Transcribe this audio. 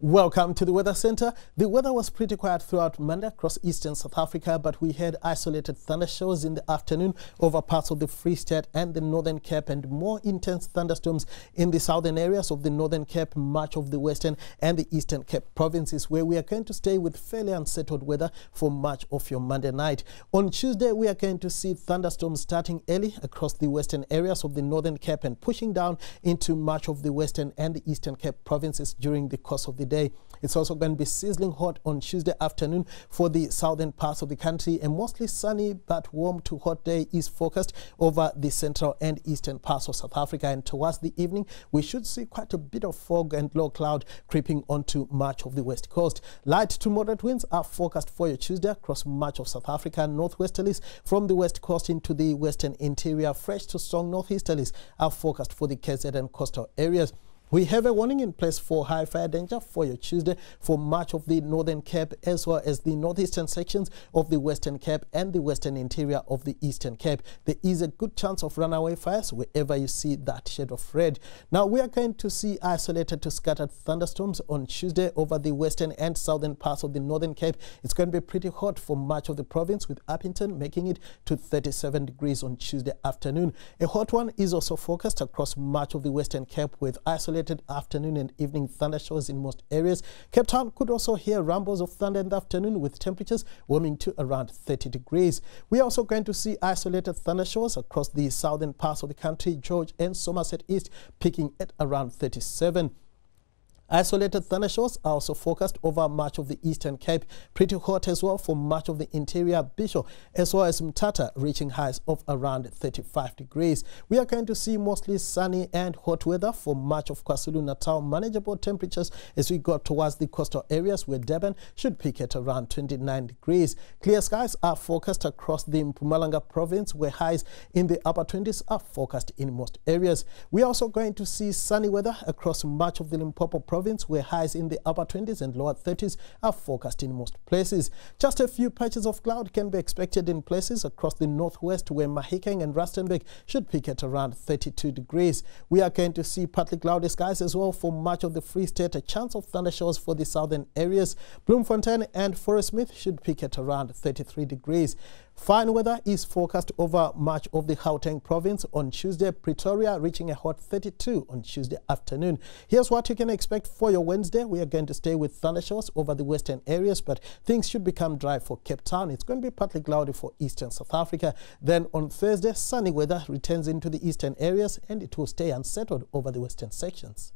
Welcome to the Weather Center. The weather was pretty quiet throughout Monday across eastern South Africa, but we had isolated thunder showers in the afternoon over parts of the Free State and the Northern Cape, and more intense thunderstorms in the southern areas of the Northern Cape, much of the Western and the Eastern Cape provinces, where we are going to stay with fairly unsettled weather for much of your Monday night. On Tuesday, we are going to see thunderstorms starting early across the western areas of the Northern Cape and pushing down into much of the Western and the Eastern Cape provinces during the course of the day. It's also going to be sizzling hot on Tuesday afternoon for the southern parts of the country. A mostly sunny but warm to hot day is forecast over the central and eastern parts of South Africa, and towards the evening we should see quite a bit of fog and low cloud creeping onto much of the west coast. Light to moderate winds are forecast for your Tuesday across much of South Africa. Northwesterlies from the west coast into the western interior. Fresh to strong northeasterlies are forecast for the KZN and coastal areas. We have a warning in place for high fire danger for your Tuesday for much of the Northern Cape, as well as the northeastern sections of the Western Cape and the western interior of the Eastern Cape. There is a good chance of runaway fires wherever you see that shade of red. Now, we are going to see isolated to scattered thunderstorms on Tuesday over the western and southern parts of the Northern Cape. It's going to be pretty hot for much of the province, with Appington making it to 37 degrees on Tuesday afternoon. A hot one is also forecast across much of the Western Cape, with isolated afternoon and evening thunder showers in most areas. Cape Town could also hear rumbles of thunder in the afternoon, with temperatures warming to around 30 degrees. We are also going to see isolated thunder showers across the southern parts of the country. George and Somerset East peaking at around 37. Isolated thunder showers are also forecast over much of the Eastern Cape. Pretty hot as well for much of the interior, Bisho, as well as Mthatha, reaching highs of around 35 degrees. We are going to see mostly sunny and hot weather for much of KwaZulu-Natal. Manageable temperatures as we go towards the coastal areas, where Durban should peak at around 29 degrees. Clear skies are forecast across the Mpumalanga province, where highs in the upper 20s are forecast in most areas. We are also going to see sunny weather across much of the Limpopo province, where highs in the upper 20s and lower 30s are forecast in most places. Just a few patches of cloud can be expected in places across the northwest, where Mahikeng and Rustenburg should peak at around 32 degrees. We are going to see partly cloudy skies as well for much of the Free State. A chance of thunder showers for the southern areas. Bloemfontein and Forest Smith should peak at around 33 degrees. Fine weather is forecast over much of the Gauteng province on Tuesday. Pretoria reaching a hot 32 on Tuesday afternoon. Here's what you can expect for your Wednesday. We are going to stay with thunder showers over the western areas, but things should become dry for Cape Town. It's going to be partly cloudy for eastern South Africa. Then on Thursday, sunny weather returns into the eastern areas, and it will stay unsettled over the western sections.